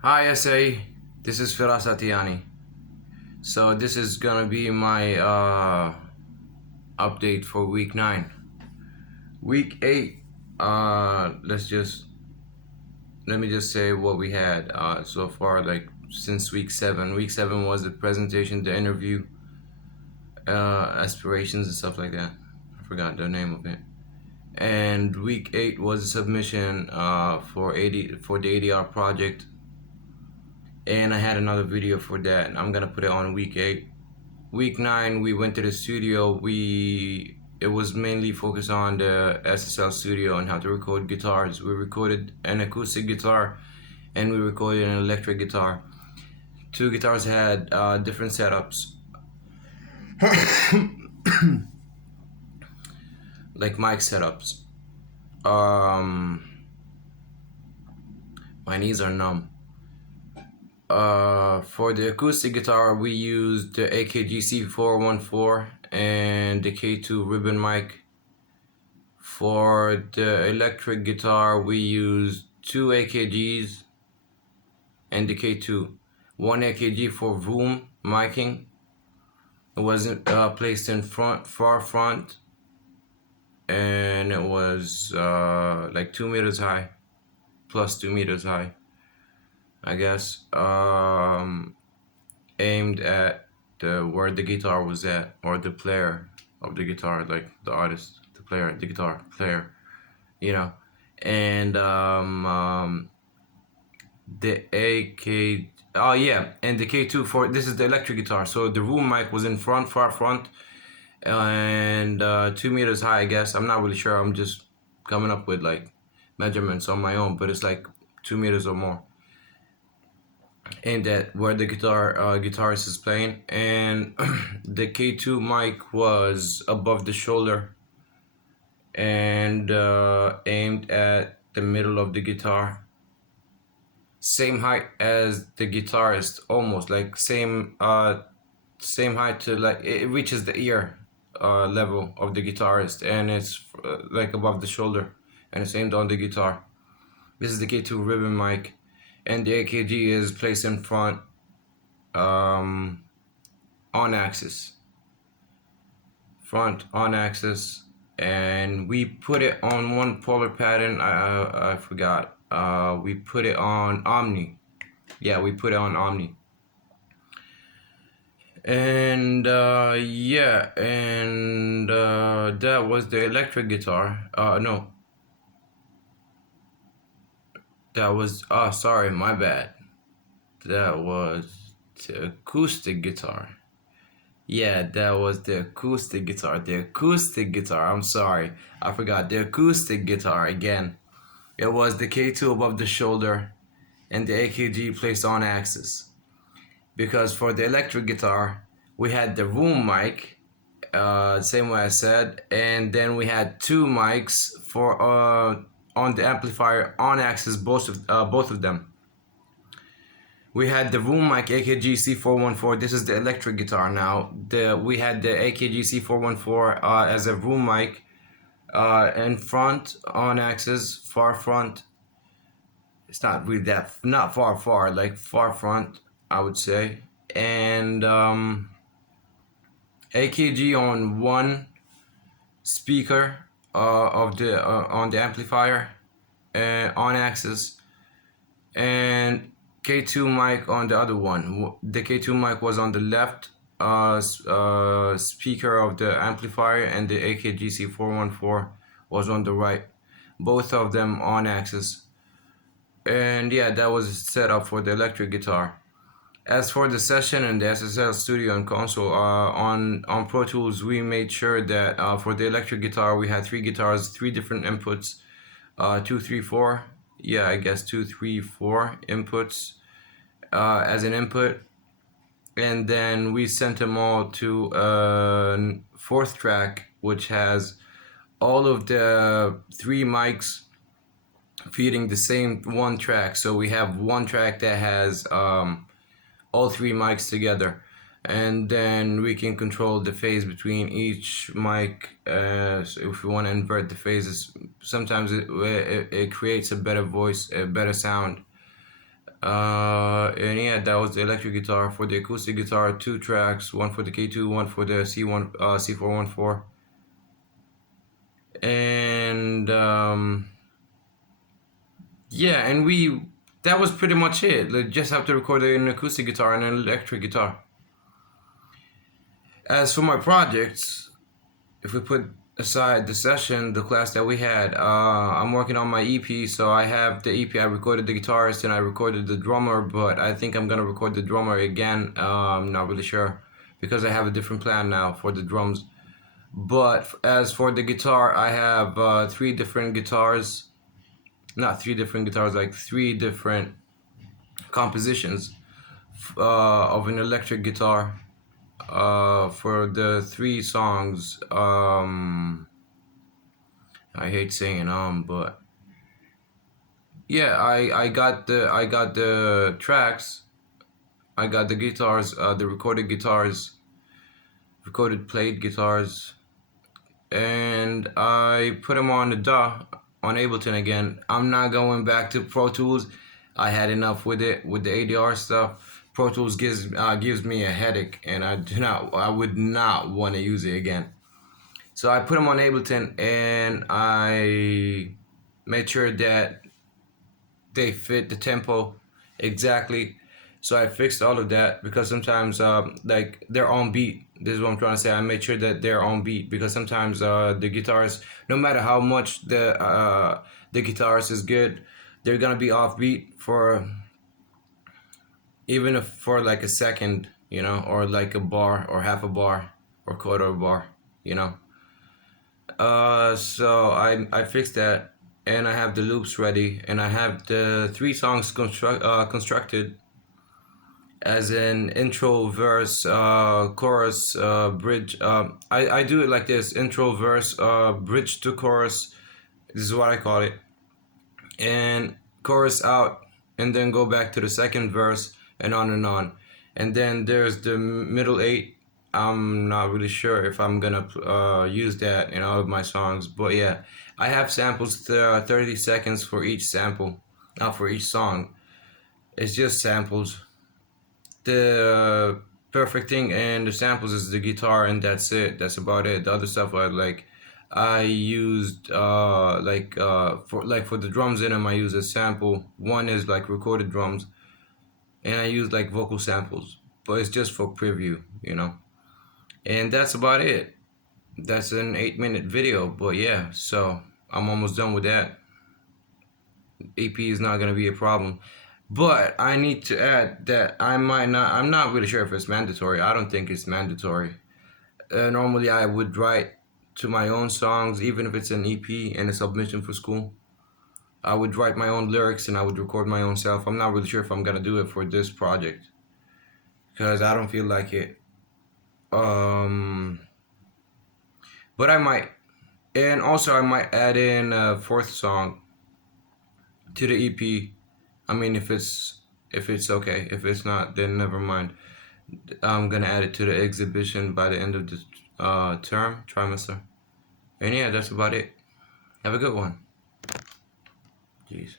Hi SA, this is Firas Atiani. So this is gonna be my update for week 9. Week 8, let me just say what we had so far, like since week 7. Week 7 was the presentation, the interview, aspirations and stuff like that. I forgot the name of it. And week 8 was a submission for the ADR project, and I had another video for that. I'm gonna put it on week 8. Week 9 we went to the studio. It was mainly focused on the SSL studio and how to record guitars. We recorded an acoustic guitar and we recorded an electric guitar. Two guitars had different setups, like mic setups. My knees are numb. For the acoustic guitar, we used the AKG C414 and the K2 ribbon mic. For the electric guitar, we used two AKGs and the K2. One AKG for room miking. It wasn't placed in far front, and it was like 2 meters high, plus 2 meters high, I guess. Aimed at where the guitar was at, or the player of the guitar, like the artist, the player, the guitar player, you know. And the AK, oh yeah, and the K2 for this is the electric guitar. So the room mic was in front, far front, and 2 meters high, I guess. I'm not really sure. I'm just coming up with like measurements on my own, but it's like 2 meters or more. Aimed at where the guitarist is playing, and the K2 mic was above the shoulder and aimed at the middle of the guitar, same height as the guitarist, almost like same height to, like, it reaches the ear level of the guitarist, and it's like above the shoulder, and it's aimed on the guitar. This is the K2 ribbon mic, and the AKG is placed in front, on axis, and we put it on one polar pattern. I forgot. We put it on Omni. Yeah, we put it on Omni. And yeah, and that was the electric guitar. No, that was, oh, sorry, my bad. That was the acoustic guitar. Yeah, that was the acoustic guitar. The acoustic guitar. I'm sorry, I forgot the acoustic guitar again. It was the K2 above the shoulder and the AKG placed on axis. Because for the electric guitar, we had the room mic, same way I said, and then we had two mics for on the amplifier on axis, both of them. We had the room mic AKG C414. This is the electric guitar now. We had the AKG C414 as a room mic in front on axis, far front. It's not really that, not far, like far front, I would say. And AKG on one speaker of the on the amplifier on axis, and K2 mic on the other one. The K2 mic was on the left speaker of the amplifier, and the AKG C414 was on the right, both of them on axis. And yeah, that was set up for the electric guitar. As for the session and the SSL studio and console, on Pro Tools, we made sure that for the electric guitar, we had three guitars, three different inputs, 2, 3, 4. Yeah, I guess 2, 3, 4 inputs as an input, and then we sent them all to a fourth track, which has all of the three mics feeding the same one track. So we have one track that has all three mics together, and then we can control the phase between each mic. So if we want to invert the phases, sometimes it creates a better voice, a better sound. And yeah, that was the electric guitar. For the acoustic guitar, 2 tracks, one for the K2, one for the C414. And yeah, and that was pretty much it. Like, just have to record an acoustic guitar and an electric guitar. As for my projects, if we put aside the class that we had, I'm working on my EP. So I have the EP. I recorded the guitarist and I recorded the drummer, but I think I'm gonna record the drummer again. I'm not really sure because I have a different plan now for the drums. But as for the guitar, I have 3 different guitars. Not 3 different guitars, like 3 different compositions of an electric guitar for the 3 songs. I hate saying but yeah, I got the tracks, I got the guitars, the recorded guitars, recorded played guitars, and I put them on the DAW on Ableton again. I'm not going back to Pro Tools. I had enough with it with the ADR stuff. Pro Tools gives me a headache, and I would not want to use it again. So I put them on Ableton, and I made sure that they fit the tempo exactly. So I fixed all of that because sometimes like they're on beat. This is what I'm trying to say. I made sure that they're on beat because sometimes the guitars, no matter how much the guitarist is good, they're gonna be off beat for even if for like a second, or like a bar or half a bar or quarter of a bar, you know. So I fixed that, and I have the loops ready, and I have the 3 songs constructed as an intro, verse, chorus, bridge. I do it like this: intro, verse, bridge to chorus. This is what I call it, and chorus out, and then go back to the second verse, and on and on. And then there's the middle 8. I'm not really sure if I'm gonna use that in all of my songs, but yeah, I have samples 30 seconds for each sample, not for each song. It's just samples. The perfect thing in the samples is the guitar, and that's it. That's about it. The other stuff I used for the drums in them, I use a sample. One is like recorded drums, and I use like vocal samples, but it's just for preview. And that's about it. That's an 8-minute video, but yeah, so I'm almost done with that. EP is not gonna be a problem. But I need to add that I'm not really sure if it's mandatory. I don't think it's mandatory. Normally I would write to my own songs, even if it's an EP and a submission for school. I would write my own lyrics and I would record my own self. I'm not really sure if I'm gonna do it for this project because I don't feel like it. Um, but I might, and also I might add in a 4th song to the EP. I mean, if it's okay. If it's not, then never mind. I'm gonna add it to the exhibition by the end of the trimester. And yeah, that's about it. Have a good one. Jeez.